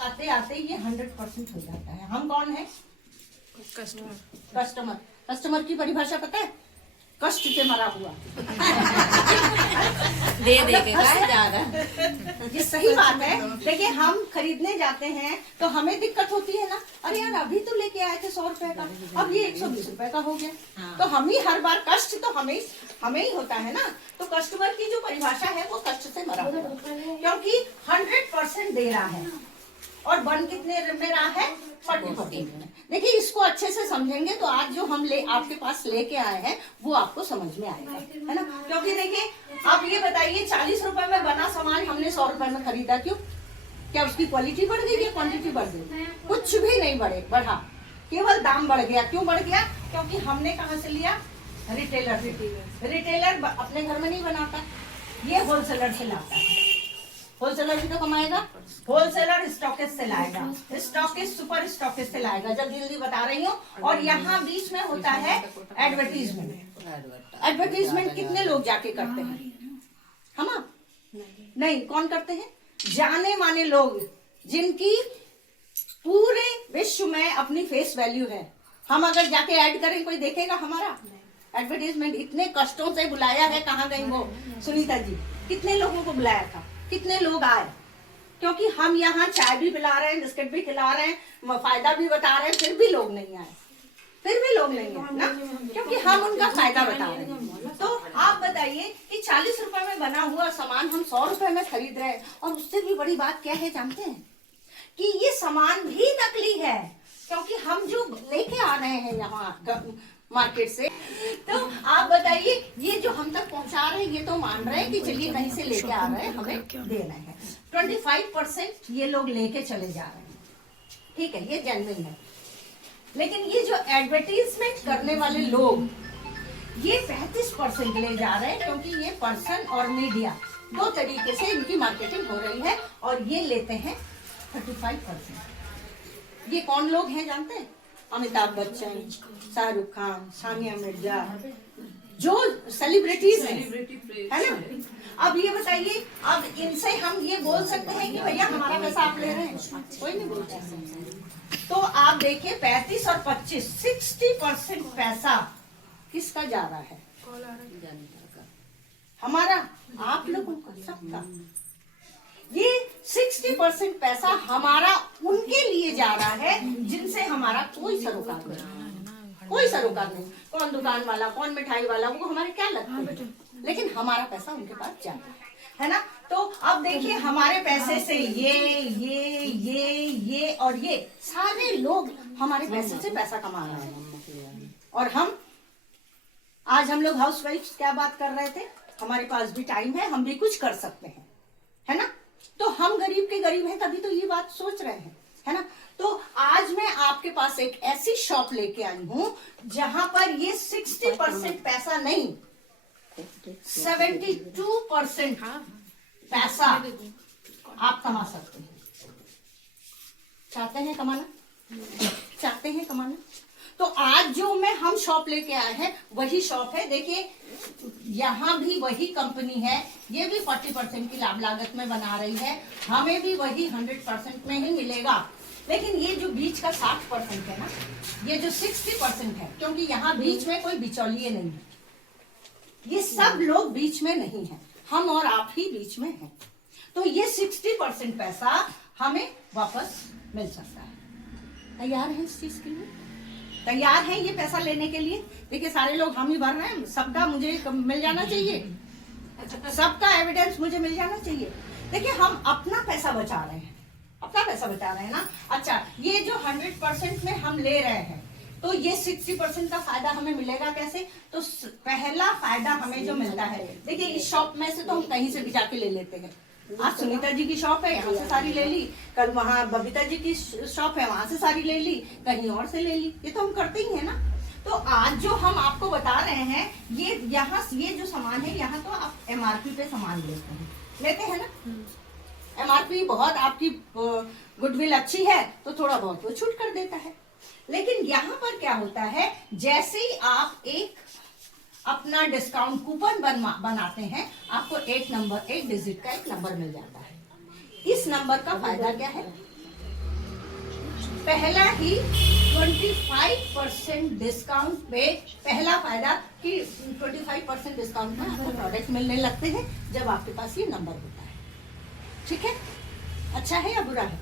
आते आते ये 100% हो जाता है। हम कौन है? कस्टमर। कस्टमर की परिभाषा पता है? कष्ट से मरा हुआ। दे के ज्यादा ये सही बात है। देखिए हम खरीदने जाते हैं तो हमें दिक्कत होती है ना, अरे यार अभी तो लेके आए थे 100 रुपए का, अब ये 120 रुपए का हो गया। तो हम ही हर बार कष्ट तो हमें ही होता है ना। तो कस्टमर की जो परिभाषा है वो कष्ट से मरा हुआ, क्योंकि 100% दे रहा है और बन कितने में रहा है? 40%। देखिए इसको अच्छे से समझेंगे तो आज जो हम आपके पास लेके आए हैं वो आपको समझ में आएगा, है ना। क्योंकि देखिए आप ये बताइए 40 रुपए में बना सामान हमने 100 रुपए में खरीदा, क्यों? क्या उसकी क्वालिटी बढ़ गई या क्वांटिटी बढ़ गई? कुछ भी नहीं बढ़ा, केवल दाम बढ़ गया। क्यों बढ़ गया? क्योंकि हमने कहाँ से लिया? रिटेलर से। रिटेलर अपने घर में नहीं बनाता, ये होलसेलर से लाता है। होलसेलर भी तो कमाएगा, होलसेलर स्टॉकिस्ट से लाएगा, स्टॉकिस्ट सुपर स्टॉकिस्ट से लाएगा, जब जल्दी बता रही हूँ। और यहाँ बीच में होता है एडवर्टीजमेंट। एडवर्टीजमेंट कितने लोग जाके करते हैं? हम नहीं, कौन करते हैं? जाने माने लोग, जिनकी पूरे विश्व में अपनी फेस वैल्यू है। हम अगर जाके ऐड करें कोई देखेगा हमारा एडवर्टीजमेंट? इतने कष्टों से बुलाया है, कहाँ गई वो सुनीता जी? कितने लोगों को बुलाया था, कितने लोग आए? क्योंकि हम यहाँ चाय भी पिला रहे हैं, बिस्किट भी खिला रहे हैं, फायदा भी बता रहे हैं, फिर भी लोग नहीं आए, फिर भी लोग नहीं आए ना, क्योंकि हम उनका फायदा बता रहे हैं। तो आप बताइए कि 40 रुपए में बना हुआ सामान हम 100 रुपए में खरीद रहे हैं। और उससे भी बड़ी बात क्या है जानते हैं? कि ये सामान भी नकली है, क्योंकि हम जो लेके आ रहे हैं यहाँ मार्केट से, तो आप बताइए ये जो हम तक पहुंचा रहे हैं ये तो मान रहे हैं कि चलिए कहीं से लेके आ रहे हैं, हमें देना है। 25% ये लोग लेके चले जा रहे हैं, ठीक है, ये जेन्युइन है। लेकिन ये जो एडवर्टीजमेंट करने वाले लोग ये 35% ले जा रहे हैं, क्योंकि ये पर्सन और मीडिया दो तरीके से इनकी मार्केटिंग हो रही है, और ये लेते हैं 35%। ये कौन लोग हैं जानते हैं? अमिताभ बच्चन, शाहरुख खान, सानिया मिर्जा, जो सेलिब्रिटीज हैं, है ना। अब ये बताइए, अब इनसे हम ये बोल सकते हैं कि भैया हमारा पैसा आप ले रहे हैं? कोई नहीं बोलता है। तो आप देखिए 35 और 25, 60% पैसा किसका जा रहा है? हमारा, आप लोगों का, सबका। ये 60% पैसा हमारा उनके लिए जा रहा है जिनसे हमारा कोई सरोकार नहीं, कोई सरोकार नहीं। कौन दुकान वाला, कौन मिठाई वाला, वो हमारे क्या लगता है, लेकिन हमारा पैसा उनके पास जाता है ना। तो अब देखिए हमारे पैसे से ये और ये सारे लोग हमारे पैसे से पैसा कमा रहे हैं। और आज हम लोग हाउस वाइफ क्या बात कर रहे थे, हमारे पास भी टाइम है, हम भी कुछ कर सकते हैं, है ना। तो हम गरीब के गरीब हैं, तभी तो ये बात सोच रहे हैं, है ना। तो आज मैं आपके पास एक ऐसी शॉप लेके आई हूं जहां पर ये 60% पैसा नहीं, 72% पैसा आप कमा सकते हैं। चाहते हैं कमाना? तो आज जो हम शॉप लेके आए हैं वही शॉप है। देखिए यहाँ भी वही कंपनी है, ये भी 40% की लाभ लागत में बना रही है, हमें भी वही 100% में ही मिलेगा। लेकिन ये जो बीच का 60% है ना, ये जो 60% है, क्योंकि यहाँ बीच में कोई बिचौलिए नहीं है, ये सब लोग बीच में नहीं है, हम और आप ही बीच में हैं। तो ये 60% पैसा हमें वापस मिल सकता है। तैयार है इस चीज के लिए? तैयार है ये पैसा लेने के लिए? देखिए सारे लोग हम ही भर रहे हैं, सबका मुझे मिल जाना चाहिए, सबका एविडेंस मुझे मिल जाना चाहिए। देखिए हम अपना पैसा बचा रहे हैं, ना। अच्छा, ये जो 100% में हम ले रहे हैं, तो ये 60% का फायदा हमें मिलेगा कैसे? तो पहला फायदा हमें जो मिलता है, देखिए इस शॉप में से तो हम कहीं से भी जाके ले लेते हैं। आज सुनीता जी की शॉप है, यहाँ से साड़ी ले ली, कल वहाँ बबीता जी की शॉप है, वहां से साड़ी ले ली, कहीं और से ले ली, ये तो हम करते ही है ना। तो आज जो हम आपको बता रहे हैं, ये यहाँ ये जो सामान है, यहाँ तो आप MRP पे सामान लेते हैं ना। MRP बहुत आपकी गुडविल अच्छी है तो थोड़ा बहुत वो छूट कर देता है। लेकिन यहाँ पर क्या होता है, जैसे ही आप एक अपना डिस्काउंट कूपन बनाते हैं, आपको एक डिजिट का एक नंबर मिल जाता है। इस नंबर का फायदा क्या है? पहला ही 25% डिस्काउंट पे पहला फायदा कि 25% डिस्काउंट में आपको प्रोडक्ट मिलने लगते हैं जब आपके पास ये नंबर होता है। ठीक है, अच्छा है या बुरा है?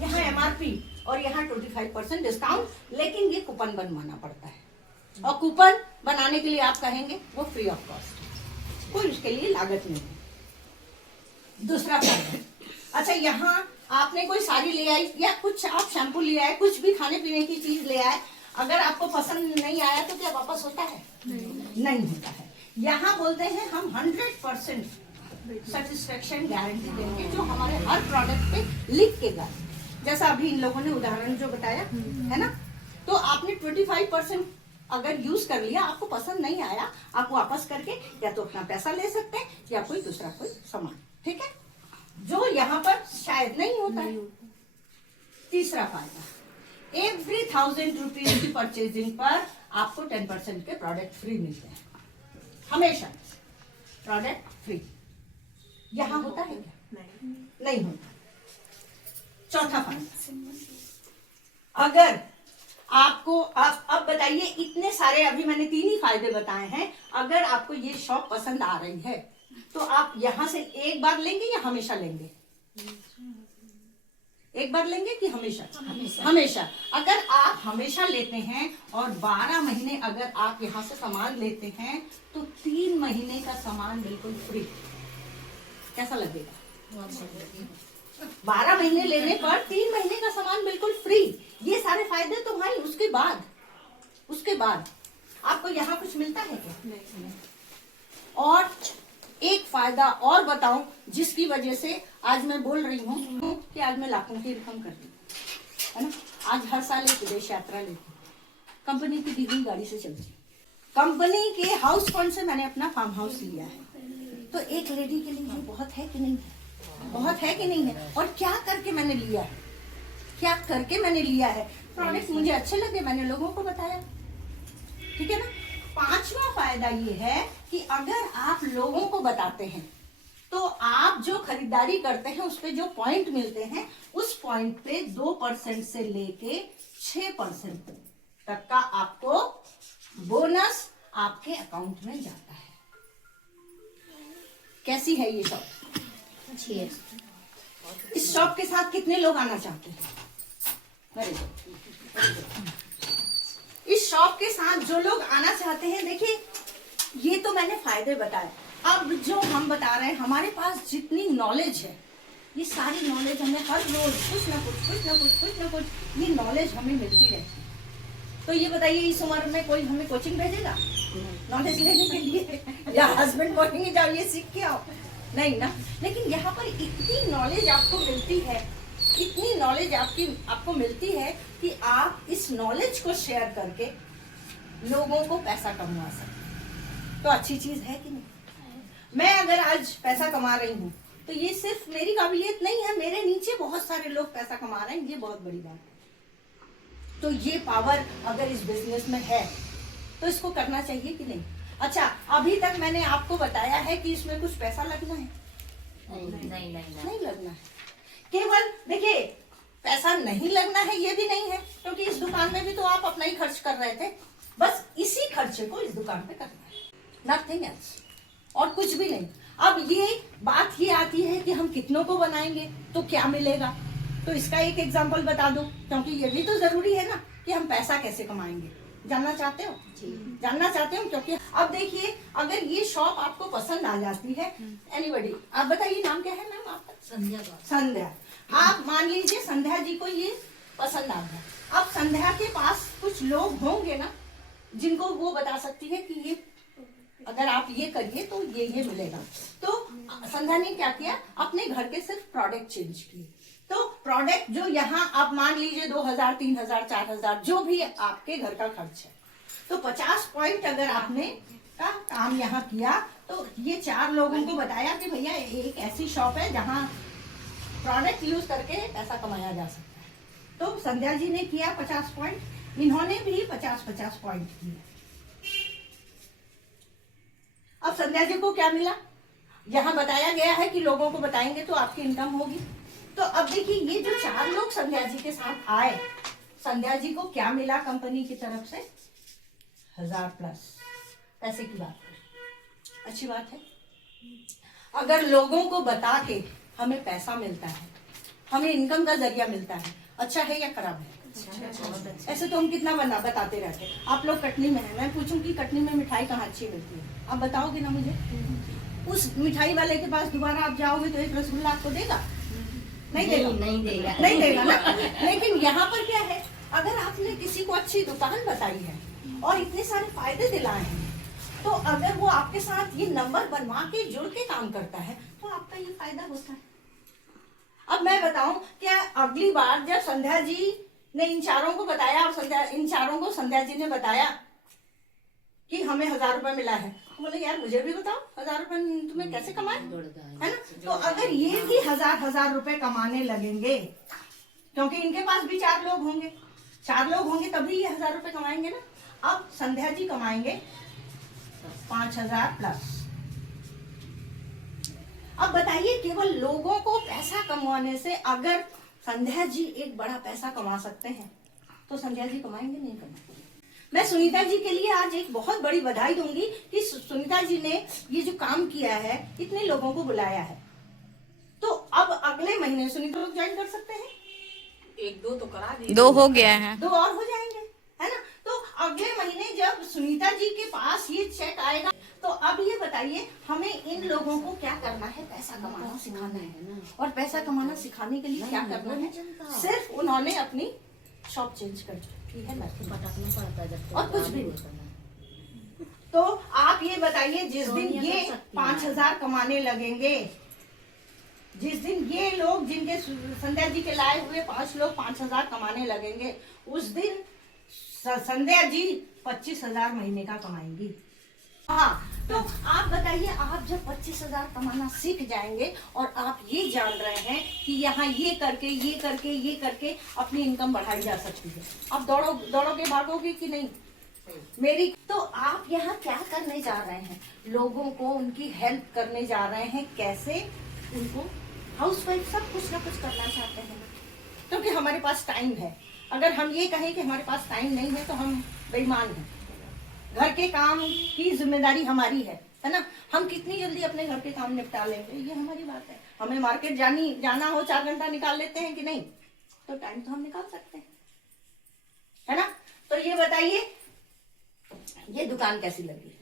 यहाँ MRP और यहाँ 25% डिस्काउंट, लेकिन ये कूपन बनवाना पड़ता है और कूपन बनाने के लिए आप कहेंगे वो फ्री ऑफ कॉस्ट, कोई उसके लिए लागत नहीं है। दूसरा फायदा, अच्छा यहाँ आपने कोई साड़ी ले आई या कुछ आप शैम्पू ले आए, कुछ भी खाने पीने की चीज ले आए, अगर आपको पसंद नहीं आया तो क्या वापस होता है? नहीं होता है। यहाँ बोलते हैं हम 100% सेटिस्फेक्शन गारंटी देंगे जो हमारे हर प्रोडक्ट पे लिख के गए, जैसा अभी इन लोगों ने उदाहरण जो बताया है ना। तो आपने 25% अगर यूज कर लिया, आपको पसंद नहीं आया, आप वापस करके या तो अपना पैसा ले सकते हैं या कोई दूसरा कोई सामान, ठीक है, जो यहाँ पर शायद नहीं होता है। तीसरा फायदा, एवरी 1000 रुपीज की परचेजिंग पर आपको 10% के प्रोडक्ट फ्री मिलते हैं, हमेशा प्रोडक्ट फ्री। यहाँ होता है क्या? नहीं होता। चौथा फायदा, अगर आपको अब बताइए, इतने सारे अभी मैंने 3 ही फायदे बताए हैं, अगर आपको ये शॉप पसंद आ रही है तो आप यहां से एक बार लेंगे या हमेशा लेंगे? एक बार लेंगे कि हमेशा? हमेशा। अगर आप हमेशा लेते हैं और 12 महीने अगर आप यहां से सामान लेते हैं तो 3 महीने का सामान बिल्कुल फ्री। कैसा लगेगा? 12 महीने लेने पर 3 महीने का सामान बिल्कुल फ्री। ये सारे फायदे तो भाई उसके बाद आपको यहाँ कुछ मिलता है क्या? नहीं। और एक फायदा और बताऊं जिसकी वजह से आज मैं बोल रही हूँ कि आज मैं लाखों की इनकम करती हूँ, है ना। आज हर साल एक विदेश यात्रा लेती हूँ, कंपनी की दी हुई गाड़ी से चलती हूँ, कंपनी के हाउस फंड से मैंने अपना फार्म हाउस लिया है। तो एक लेडी के लिए ये बहुत है कि नहीं है? बहुत है कि नहीं है? और क्या करके मैंने लिया है? क्या करके मैंने लिया है? प्रोडक्ट मुझे अच्छे लगे, मैंने लोगों को बताया, ठीक है ना। 5वां फायदा ये है कि अगर आप लोगों को बताते हैं तो आप जो खरीदारी करते हैं उस पे जो पॉइंट मिलते हैं, उस पॉइंट पे 2% से लेके 6% तक का आपको बोनस आपके अकाउंट में जाता है। कैसी है ये शॉप? अच्छी है। इस शॉप के साथ कितने लोग आना चाहते हैं? इस शॉप के साथ जो लोग आना चाहते हैं, देखिए ये तो मैंने फायदे बताए। अब जो हम बता रहे हैं, हमारे पास जितनी नॉलेज है, ये सारी नॉलेज हमें हर रोज कुछ ना कुछ ये नॉलेज हमें मिलती रहती है। तो ये बताइए, इस उम्र में कोई हमें कोचिंग भेजेगा नॉलेज लेने के लिए, या हस्बैंड बोलेंगे जाओ ये सीख के आओ? नहीं ना। लेकिन यहाँ पर इतनी नॉलेज आपको मिलती है, इतनी नॉलेज आपको मिलती है कि आप इस नॉलेज को शेयर करके लोगों को पैसा कमा सकते। तो अच्छी चीज है कि नहीं? मैं अगर आज पैसा कमा रही हूँ तो ये सिर्फ मेरी काबिलियत नहीं है, मेरे नीचे बहुत सारे लोग पैसा कमा रहे हैं, ये बहुत बड़ी बात है। तो ये पावर अगर इस बिजनेस में है तो इसको करना चाहिए कि नहीं? अच्छा, अभी तक मैंने आपको बताया है कि इसमें कुछ पैसा लगना है? नहीं लगना है। केवल देखिए, पैसा नहीं लगना है ये भी नहीं है, क्योंकि इस दुकान में भी तो आप अपना ही खर्च कर रहे थे। बस इसी खर्चे को इस दुकान पे करना है, नथिंग एल्स, और कुछ भी नहीं। अब ये बात ये आती है कि हम कितनों को बनाएंगे तो क्या मिलेगा। तो इसका एक एग्जांपल बता दो, क्योंकि ये भी तो जरूरी है ना कि हम पैसा कैसे कमाएंगे। जानना चाहते हो? जानना चाहते हो? क्योंकि अब देखिए, अगर ये शॉप आपको पसंद आ जाती है, एनीबडी, आप बताइए नाम क्या है मैम आपका? संध्या। आप मान लीजिए संध्या जी को ये पसंद आ गया। अब संध्या के पास कुछ लोग होंगे ना जिनको वो बता सकती है कि ये अगर आप ये करिए तो ये मिलेगा। तो संध्या ने क्या किया, अपने घर के सिर्फ प्रोडक्ट चेंज किए। तो प्रोडक्ट जो यहाँ आप मान लीजिए 2000, 3000, 4000 जो भी आपके घर का खर्च है, तो 50 पॉइंट अगर आपने का काम यहाँ किया तो ये 4 लोगों को बताया कि भैया एक ऐसी शॉप है जहाँ प्रोडक्ट यूज करके पैसा कमाया जा सकता है। तो संध्या जी ने किया 50 पॉइंट, इन्होंने भी 50-50 पॉइंट किए। अब संध्या जी को क्या मिला? यहाँ बताया गया है कि लोगों को बताएंगे तो आपकी इनकम होगी। तो अब देखिए, ये जो 4 लोग संध्या जी के साथ आए, संध्या जी को क्या मिला कंपनी की तरफ से? 1000 प्लस पैसे की बात है, अच्छी बात है। अगर लोगों को बता के हमें पैसा मिलता है, हमें इनकम का जरिया मिलता है, अच्छा है या खराब है? ऐसे तो हम कितना बताते रहते हैं। आप लोग कटनी में है, मैं पूछूं कि कटनी में मिठाई कहाँ अच्छी मिलती है, आप बताओगे ना मुझे? उस मिठाई वाले के पास दोबारा आप जाओगे तो एक रसगुल्ला आपको देगा? नहीं देगा, नहीं देगा ना। लेकिन यहाँ पर क्या है, अगर आपने किसी को अच्छी दुकान बताई है और इतने सारे फायदे दिलाए हैं, तो अगर वो आपके साथ ये नंबर बनवा के जुड़ के काम करता है तो आपका ये फायदा होता है। अब मैं बताऊं, क्या अगली बार जब संध्या जी ने इन चारों को बताया और इन चारों को संध्या जी ने बताया कि हमें 1000 रुपए मिला है, बोले यार मुझे भी बताओ 1000 रुपए तुम्हें कैसे कमाए, है ना? तो अगर ये भी 1000 रुपए कमाने लगेंगे, क्योंकि इनके पास भी 4 लोग होंगे, 4 लोग होंगे तभी ये 1000 रुपए कमाएंगे ना। अब संध्या जी कमाएंगे 5000 प्लस। अब बताइए, केवल लोगों को पैसा कमाने से अगर संध्या जी एक बड़ा पैसा कमा सकते हैं तो संध्या जी कमाएंगे नहीं कमाएंगे? मैं सुनीता जी के लिए आज एक बहुत बड़ी बधाई दूंगी कि सुनीता जी ने ये जो काम किया है, इतने लोगों को बुलाया है। तो अब अगले महीने सुनीता लोग ज्वाइन कर सकते हैं, 1-2 तो करा दिए, 2 हो गया है, 2 और हो जाएंगे, है ना? तो अगले महीने जब सुनीता जी के पास ये चेक आएगा, तो अब ये बताइए हमें इन लोगों को क्या करना है? पैसा कमाना सिखाना है। और पैसा कमाना सिखाने के लिए क्या करना है? सिर्फ उन्होंने अपनी शॉप चेंज कर दी है, पटकना पड़ता है जब और कुछ भी नहीं। तो आप ये बताइए, जिस दिन ये 5000 कमाने लगेंगे, जिस दिन ये लोग जिनके संध्या जी के लाए हुए 5 लोग 5000 कमाने लगेंगे, उस दिन संध्या जी 25,000 महीने का कमाएंगी। हाँ, तो आप बताइए, आप जब 25,000 कमाना सीख जाएंगे और आप ये जान रहे हैं कि यहाँ ये करके अपनी इनकम बढ़ाई जा सकती है, आप दौड़ोगे भागोगे कि नहीं? मेरी तो आप यहाँ क्या करने जा रहे हैं? लोगों को उनकी हेल्प करने जा रहे हैं। कैसे? उनको हाउसवाइफ सब कुछ ना कुछ करना चाहते हैं, क्योंकि हमारे पास टाइम है। अगर हम ये कहें कि हमारे पास टाइम नहीं है तो हम बेईमान हैं। घर के काम की जिम्मेदारी हमारी है ना? हम कितनी जल्दी अपने घर के काम निपटा लेंगे, ये हमारी बात है। हमें मार्केट जाना हो 4 घंटा निकाल लेते हैं कि नहीं? तो टाइम तो हम निकाल सकते हैं, है ना? तो ये बताइए, ये दुकान कैसी लगी?